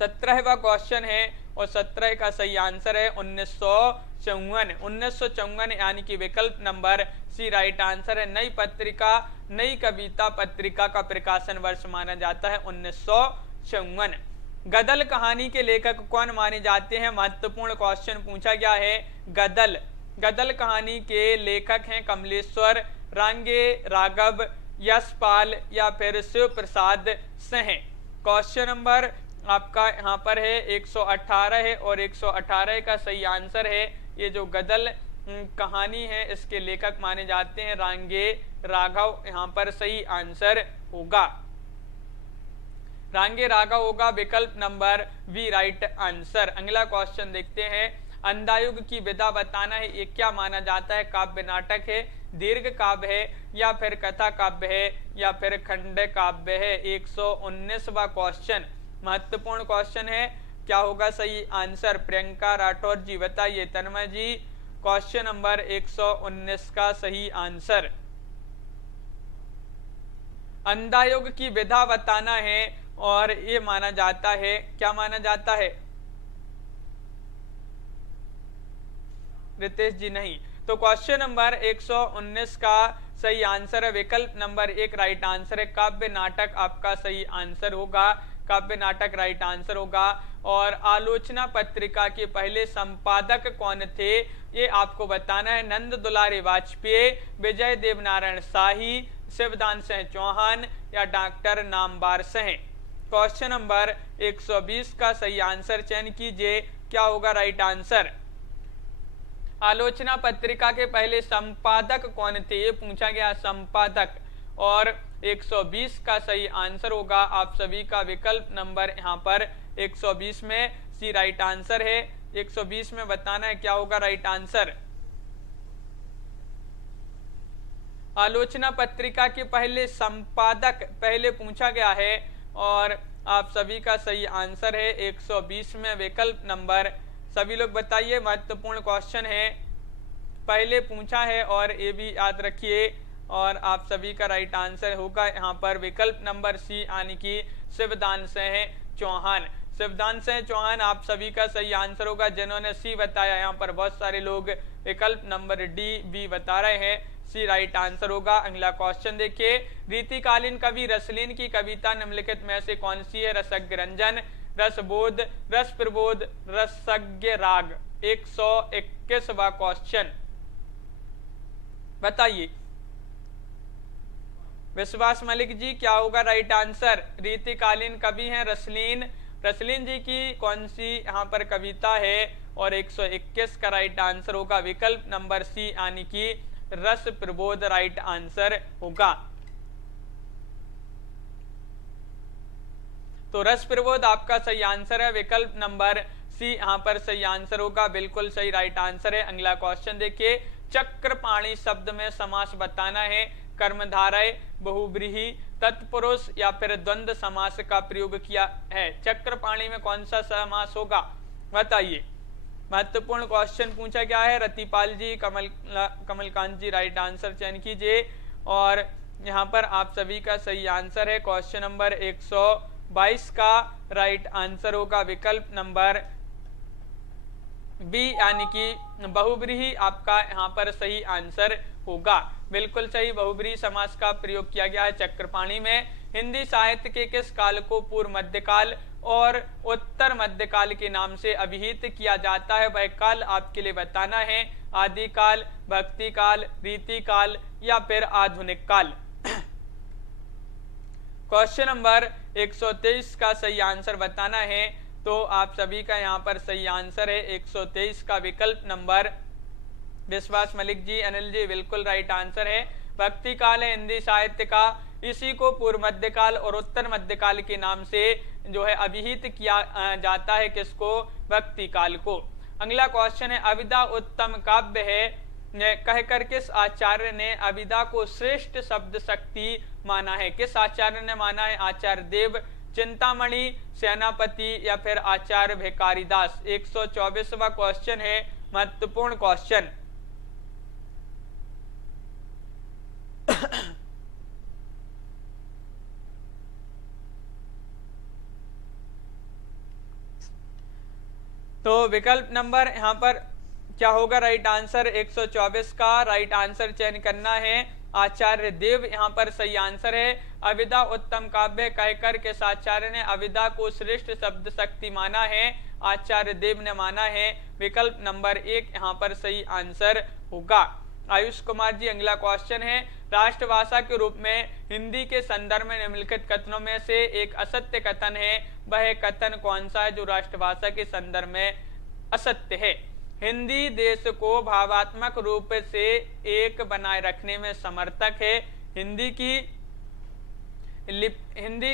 17वां क्वेश्चन है और 17 का सही आंसर है 1954। 1954 यानी कि विकल्प नंबर सी राइट आंसर है। नई पत्रिका, नई कविता पत्रिका का प्रकाशन वर्ष माना जाता है 1954। गदल कहानी के लेखक कौन माने जाते हैं? महत्वपूर्ण क्वेश्चन पूछा गया है। गदल, गदल कहानी के लेखक हैं कमलेश्वर, रांगे, राघव, यशपाल या फिर शिव प्रसाद सिंह। क्वेश्चन नंबर आपका यहाँ पर है 118 है और 118 का सही आंसर है। ये जो गदल कहानी है इसके लेखक माने जाते हैं रांगे, राघव, यहाँ पर सही आंसर होगा रांगे राघव होगा, विकल्प नंबर बी राइट आंसर। अगला क्वेश्चन देखते हैं। अंधायुग की विधा बताना है, ये क्या माना जाता है? काव्य नाटक है, दीर्घ काव्य है या फिर कथा काव्य है या फिर खंड काव्य है? 119वां क्वेश्चन महत्वपूर्ण क्वेश्चन है। क्या होगा सही आंसर? प्रियंका राठौर जी बताइए। तन्मय जी, क्वेश्चन नंबर 119 का सही आंसर। अंधायुग की विधा बताना है और ये माना जाता है, क्या माना जाता है? रितेश जी नहीं। तो क्वेश्चन नंबर 119 का सही आंसर है विकल्प नंबर 1 राइट आंसर है। काव्य नाटक आपका सही आंसर होगा, काव्य नाटक राइट आंसर होगा। और आलोचना पत्रिका के पहले संपादक कौन थे ये आपको बताना है। नंद दुलारे वाजपेयी, विजय देवनारायण शाही, शिवदान सिंह चौहान या doctor Namvar Singh. Question number 120 का सही आंसर चयन कीजिए, क्या होगा राइट आंसर? आलोचना पत्रिका के पहले संपादक कौन थे ये पूछा गया, संपादक। और 120 का सही आंसर होगा आप सभी का विकल्प नंबर यहाँ पर 120 में सी राइट आंसर है। 120 में बताना है क्या होगा राइट आंसर। आलोचना पत्रिका के पहले संपादक पहले पूछा गया है और आप सभी का सही आंसर है 120 में विकल्प नंबर। सभी लोग बताइए, महत्वपूर्ण क्वेश्चन है, पहले पूछा है और ये भी याद रखिए। और आप सभी का राइट आंसर होगा यहाँ पर विकल्प नंबर सी यानी कि शिवदान सिंह चौहान। शिवदान सिंह चौहान आप सभी का सही आंसर होगा। जिन्होंने सी बताया यहाँ पर बहुत सारे लोग विकल्प नंबर डी बी बता रहे हैं, सी राइट आंसर होगा। अगला क्वेश्चन देखिए। रीतिकालीन कवि रसलीन की कविता निम्नलिखित में से कौन सी है? रसज्ञ रंजन, रसबोध, रस प्रबोध, रसज्ञ राग। 121वां क्वेश्चन बताइए। विश्वास मलिक जी, क्या होगा राइट आंसर? रीतिकालीन कवि हैं रसलीन, रसलीन जी की कौन सी यहाँ पर कविता है? और 121 का राइट आंसर होगा विकल्प नंबर सी यानी कि रस प्रबोध राइट आंसर होगा। तो रस प्रबोध आपका सही आंसर है, विकल्प नंबर सी यहाँ पर सही आंसर होगा, बिल्कुल सही राइट आंसर है। अगला क्वेश्चन देखिए। चक्रपाणी शब्द में समास बताना है। कर्मधारय, बहुव्रीहि, तत्पुरुष या फिर द्वंद्व समास का प्रयोग किया है। चक्रपाणी में कौन सा समास होगा बताइए। महत्वपूर्ण क्वेश्चन पूछा गया है। रतिपाल जी, कमलकांत जी राइट आंसर चयन कीजिए। और यहाँ पर आप सभी का सही आंसर है क्वेश्चन नंबर 122 का राइट आंसर होगा विकल्प नंबर बी यानी कि बहुव्रीहि आपका यहाँ पर सही आंसर होगा, बिल्कुल सही। बहुव्रीहि समास का प्रयोग किया गया है चक्रपाणी में। हिंदी साहित्य के किस काल को पूर्व मध्यकाल और उत्तर मध्यकाल के नाम से अभिहित किया जाता है? वह काल आपके लिए बताना है। आदिकाल, भक्ति काल, रीति काल या फिर आधुनिक काल। क्वेश्चन नंबर 123 का सही आंसर बताना है। तो आप सभी का यहाँ पर सही आंसर है 123 का विकल्प नंबर। विश्वास मलिक जी, अनिल जी बिल्कुल राइट आंसर है। भक्ति काल है हिंदी साहित्य का, इसी को पूर्व मध्यकाल और उत्तर मध्यकाल के नाम से जो है अभिहित किया जाता है। किसको? भक्ति काल को। अगला क्वेश्चन है। अविदा उत्तम काव्य है कहकर किस आचार्य ने अविदा को श्रेष्ठ शब्द शक्ति माना है? किस आचार्य ने माना है? आचार्य देव, चिंतामणि, सेनापति या फिर आचार्य भिकारीदास। 124वां क्वेश्चन है, महत्वपूर्ण क्वेश्चन। तो विकल्प नंबर यहाँ पर क्या होगा राइट आंसर 124 का राइट आंसर चयन करना है। आचार्य देव यहाँ पर सही आंसर है। अविदा उत्तम काव्य कहकर के आचार्य ने अविदा को श्रेष्ठ शब्द शक्ति माना है, आचार्य देव ने माना है। विकल्प नंबर 1 यहाँ पर सही आंसर होगा। आयुष कुमार जी अगला क्वेश्चन है, राष्ट्रभाषा के रूप में हिंदी के संदर्भ में निम्नलिखित कथनों में से एक असत्य कथन है, वह कथन कौन सा है जो राष्ट्रभाषा के संदर्भ में असत्य है? हिंदी देश को भावात्मक रूप से एक बनाए रखने में समर्थक है। हिंदी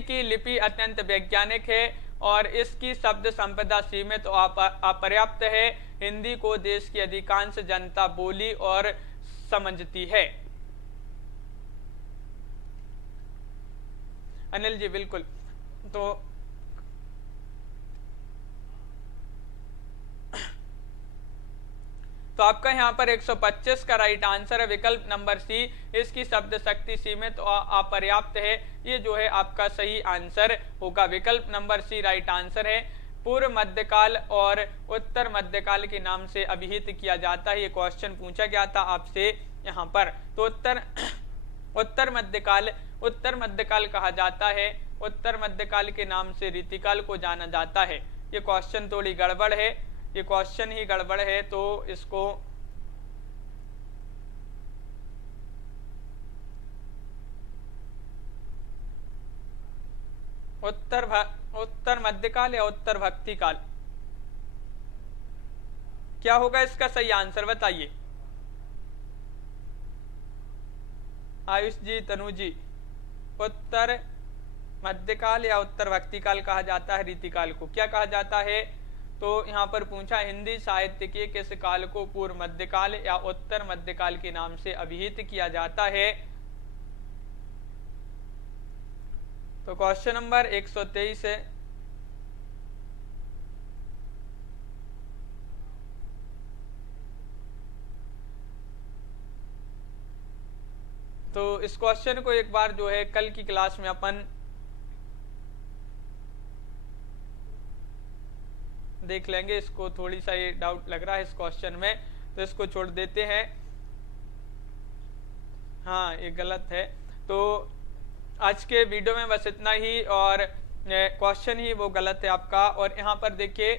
की लिपि अत्यंत वैज्ञानिक है और इसकी शब्द संपदा सीमित और अपर्याप्त है। हिंदी को देश की अधिकांश जनता बोली और समझती है। अनिल जी बिल्कुल। तो आपका यहाँ पर 125 का राइट आंसर है विकल्प नंबर सी, इसकी शब्द शक्ति सीमित और अपर्याप्त है। ये जो है आपका सही आंसर होगा। विकल्प नंबर सी राइट आंसर है। पूर्व मध्यकाल और उत्तर मध्यकाल के नाम से अभिहित किया जाता है। ये क्वेश्चन पूछा गया था आपसे यहाँ पर। तो उत्तर मध्यकाल कहा जाता है। उत्तर मध्यकाल के नाम से रीतिकाल को जाना जाता है। ये क्वेश्चन थोड़ी गड़बड़ है, ये क्वेश्चन ही गड़बड़ है, तो इसको उत्तर मध्यकाल या उत्तर भक्ति काल, क्या होगा इसका सही आंसर बताइए। आयुष जी, तनु जी, उत्तर मध्यकाल या उत्तर भक्ति काल कहा जाता है रीतिकाल को, क्या कहा जाता है? तो यहाँ पर पूछा हिंदी साहित्य के किस काल को पूर्व मध्यकाल या उत्तर मध्यकाल के नाम से अभिहित किया जाता है? तो क्वेश्चन नंबर 123 है। तो इस क्वेश्चन को एक बार जो है कल की क्लास में अपन देख लेंगे। इसको थोड़ी सा ये डाउट लग रहा है इस क्वेश्चन में, तो इसको छोड़ देते हैं। हाँ, ये गलत है। तो आज के वीडियो में बस इतना ही, और क्वेश्चन ही वो गलत है आपका। और यहाँ पर देखिए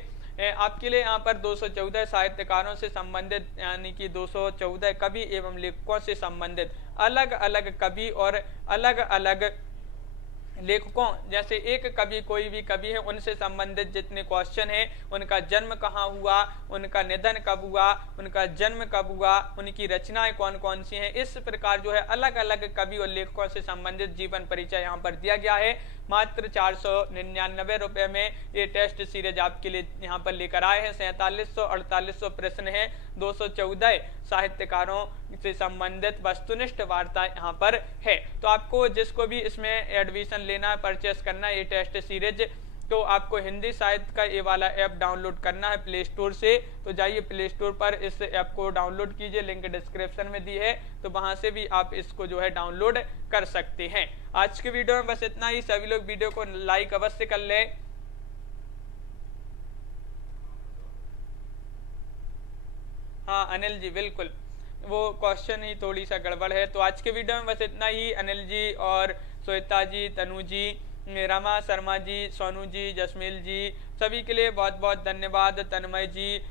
आपके लिए यहाँ पर 214 साहित्यकारों से संबंधित, यानी कि 214 कवि एवं लेखकों से संबंधित अलग अलग कवि और अलग अलग लेखकों, जैसे एक कवि कोई भी कवि है उनसे संबंधित जितने क्वेश्चन हैं, उनका जन्म कहाँ हुआ, उनका निधन कब हुआ, उनका जन्म कब हुआ, उनकी रचनाएं कौन कौन सी हैं, इस प्रकार जो है अलग अलग कवि और लेखकों से संबंधित जीवन परिचय यहाँ पर दिया गया है। मात्र 499 रुपए में ये टेस्ट सीरीज आपके लिए यहाँ पर लेकर आए हैं। 4700-4800 प्रश्न है, 214 साहित्यकारों से संबंधित वस्तुनिष्ठ वार्ता यहाँ पर है। तो आपको जिसको भी इसमें एडमिशन लेना है, परचेस करना है ये टेस्ट सीरीज, तो आपको हिंदी साहित्य का ये वाला ऐप डाउनलोड करना है प्ले स्टोर से। तो जाइए प्ले स्टोर पर इस ऐप को डाउनलोड कीजिए, लिंक डिस्क्रिप्शन में दी है, तो वहां से भी आप इसको जो है डाउनलोड कर सकते हैं। आज के वीडियो में बस इतना ही। सभी लोग वीडियो को लाइक अवश्य कर लें। हाँ अनिल जी बिल्कुल, वो क्वेश्चन ही थोड़ी सा गड़बड़ है। तो आज के वीडियो में बस इतना ही। अनिल जी और श्वेता जी, तनु जी, रमा शर्मा जी, सोनू जी, जसमील जी, सभी के लिए बहुत बहुत धन्यवाद। तन्मय जी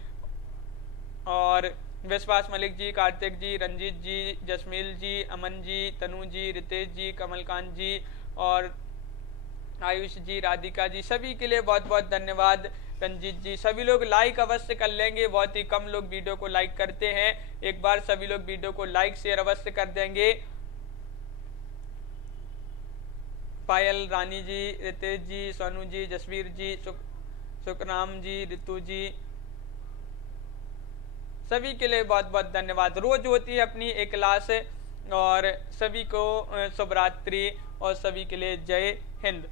और विश्वास मलिक जी, कार्तिक जी, रंजीत जी, जसमील जी, अमन जी, तनु जी, रितेश जी, कमलकांत जी और आयुष जी, राधिका जी, सभी के लिए बहुत बहुत धन्यवाद। रंजीत जी, सभी लोग लाइक अवश्य कर लेंगे, बहुत ही कम लोग वीडियो को लाइक करते हैं। एक बार सभी लोग वीडियो को लाइक शेयर अवश्य कर देंगे। पायल, रानी जी, रितेश जी, सोनू जी, जसवीर जी, सुखराम जी, रितु जी, सभी के लिए बहुत बहुत धन्यवाद। रोज होती है अपनी एक क्लास, और सभी को शुभ रात्रि और सभी के लिए जय हिंद।